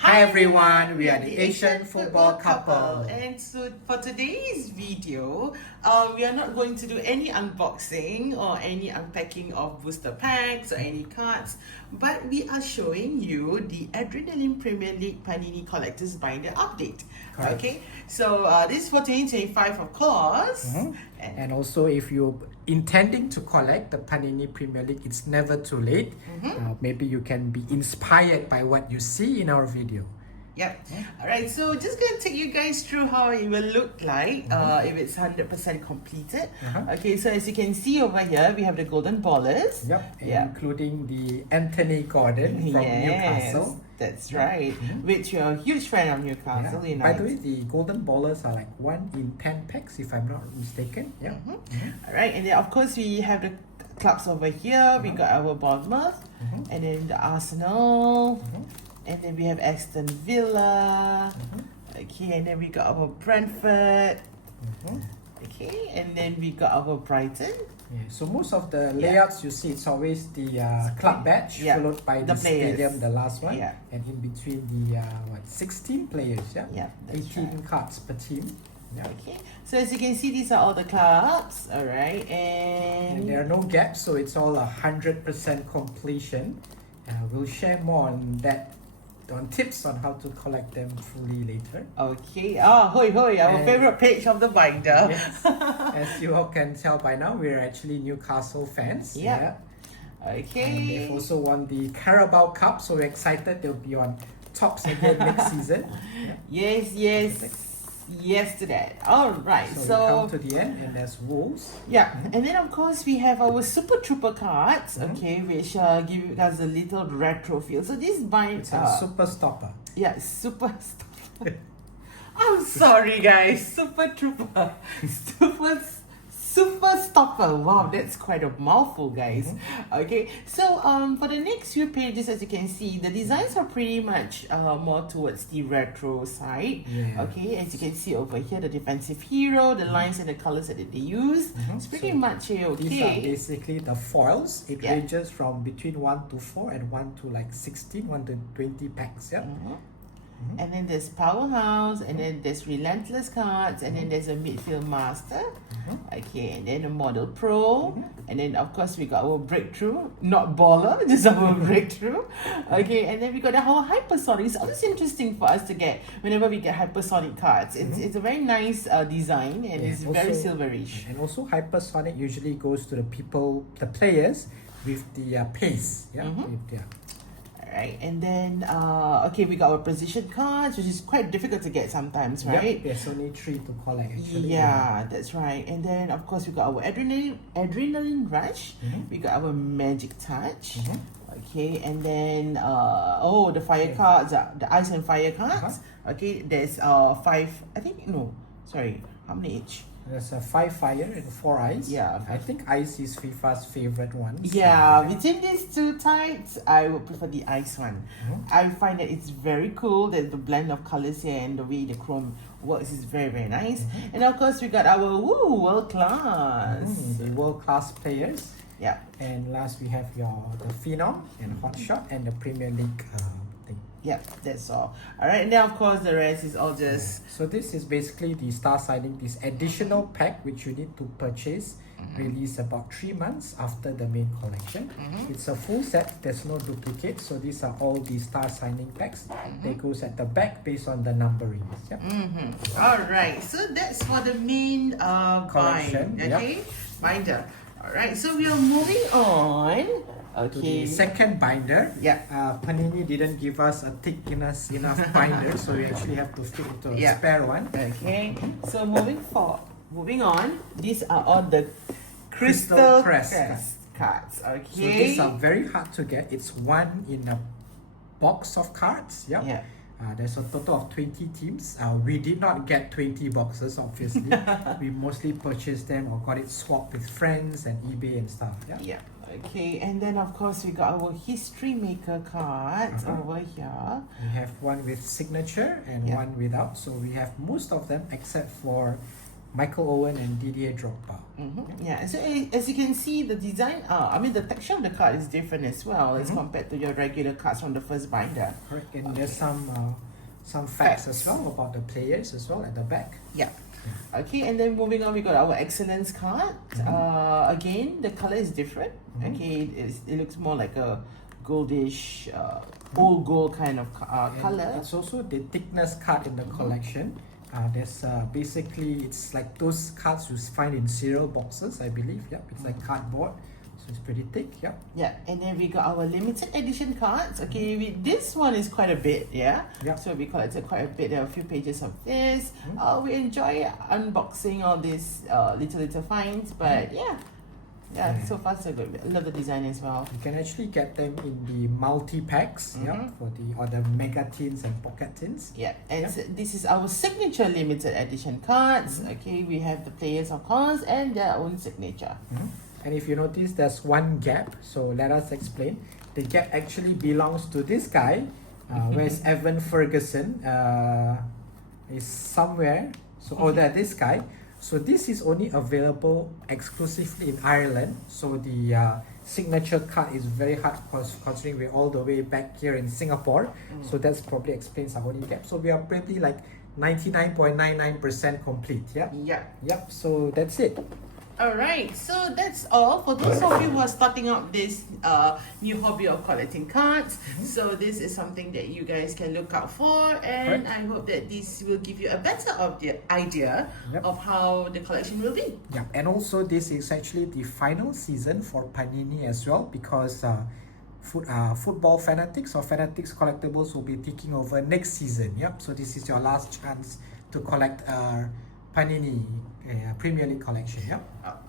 Hi everyone, we are the Asian football couple. And so for today's video, we are not going to do any unboxing or any unpacking of booster packs or any cards, but we are showing you the Adrenalyn Premier League Panini Collector's Binder update. Correct. Okay, so this is for 2025 of course. And also, if you're intending to collect the Panini Premier League, it's never too late. Maybe you can be inspired by what you see in our video. Yep. Alright, so just gonna take you guys through how it will look like if it's 100% completed. Okay, so as you can see over here, we have the golden ballers. Including the Anthony Gordon from Newcastle. That's right. Which you're a huge fan of Newcastle United. By the way, the golden ballers are like 1 in 10 packs, if I'm not mistaken. Alright, and then of course we have the clubs over here. We got our Bournemouth, and then the Arsenal. And then we have Aston Villa. Okay, and then we got our Brentford. Okay, and then we got our Brighton. So most of the layouts you see, it's always the club badge followed by the stadium, the last one, and in between the 16 players, 18 cards per team. Okay, so as you can see, these are all the clubs, alright, and there are no gaps, so it's all 100% completion. We'll share more on that, on tips on how to collect them fully later. Okay, hoi, our favorite page of the binder. Yes. As you all can tell by now, we're actually Newcastle fans. Okay. And they've also won the Carabao Cup, so we're excited they'll be on tops again next season. Yes to that. Alright, so we come to the end, and there's Wolves. And then of course we have our Super Trooper cards, which give us a little retro feel. So this binds Super Stopper. Super Stopper. I'm sorry guys, Super Trooper. Super Stopper. Wow, that's quite a mouthful, guys. Okay, so for the next few pages, as you can see, the designs are pretty much more towards the retro side. Okay, as you can see over here, the defensive hero, the lines and the colors that they use, it's pretty much okay. These are basically the foils. It ranges from between 1 to 4 and 1 to like 16, 1 to 20 packs. And then there's Powerhouse, and then there's Relentless cards, and then there's a Midfield Master. Okay, and then a Model Pro, and then of course we got our Breakthrough, not Baller, just our Breakthrough. Okay, and then we got our Hypersonic. It's always interesting for us to get whenever we get Hypersonic cards. It's a very nice design, and it's also very silverish. And also Hypersonic usually goes to the players with the pace. Right, and then okay, we got our position cards, which is quite difficult to get sometimes, right? There's only 3 to collect actually. That's right. And then of course we got our Adrenaline Rush. We got our Magic Touch. Okay, and then the fire cards, the ice and fire cards. Okay, there's 5. I think how many each? There's a 5 fire and 4 ice. I think ice is FIFA's favorite one. Between these two types, I would prefer the ice one. I find that it's very cool that the blend of colors here and the way the chrome works is very, very nice. And of course, we got our world class. The world class players. And last we have the Phenom and Hotshot and the Premier League thing. That's all. Alright, and then of course the rest is all just... So this is basically the star signing, this additional pack which you need to purchase, released about 3 months after the main collection. It's a full set, there's no duplicate, so these are all the star signing packs. They goes at the back based on the numberings. Alright, so that's for the main collection. Binder. Alright, so we are moving on. To the second binder. Panini didn't give us a thick enough binder, so we actually have to fit into a spare one. Okay, so moving on, these are all the crystal crest cards. Okay, so these are very hard to get. It's 1 in a box of cards. There's a total of 20 teams. We did not get 20 boxes, obviously. We mostly purchased them or got it swapped with friends and eBay and stuff. Okay, and then of course we got our History Maker cards over here. We have one with signature and one without. So we have most of them except for Michael Owen and Didier Drogba. Yeah, so as you can see, the design, the texture of the card is different as well as compared to your regular cards from the first binder. Correct, and there's some facts as well about the players as well at the back. Yeah. Okay, and then moving on, we got our excellence card. Again, the color is different. Okay, it looks more like a goldish, old gold kind of color. It's also the thickness card in the collection. There's basically, it's like those cards you find in cereal boxes, I believe. Yep, it's like cardboard, so it's pretty thick. Yep. Yeah, and then we got our limited edition cards. Okay, this one is quite a bit. Yeah. Yep. So we collected quite a bit. There are a few pages of this. We enjoy unboxing all these little finds, but yeah, so far so good. I love the design as well. You can actually get them in the multi packs, for the mega tins and pocket tins. Yeah, and so this is our signature limited edition cards. Okay, we have the players of course and their own signature. And if you notice, there's one gap. So let us explain. The gap actually belongs to this guy. Where's Evan Ferguson? Is somewhere. So this guy. So this is only available exclusively in Ireland. So the signature card is very hard considering we're all the way back here in Singapore. So that's probably explains our only gap. So we are probably like 99.99% complete. Yeah. Yep. So that's it. Alright, so that's all for those of you who are starting out this new hobby of collecting cards. So this is something that you guys can look out for, and I hope that this will give you a better idea of how the collection will be. Yeah, and also this is actually the final season for Panini as well, because football fanatics or fanatics collectibles will be taking over next season. Yep, so this is your last chance to collect Panini Premier League collection. Yep.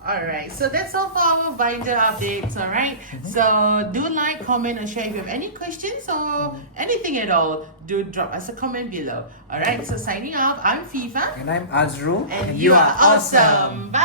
Alright, so that's all for our binder updates. Alright, so do like, comment, and share if you have any questions or anything at all. Do drop us a comment below. Alright, so signing off, I'm FIFA. And I'm Azrul. And you are awesome. Bye.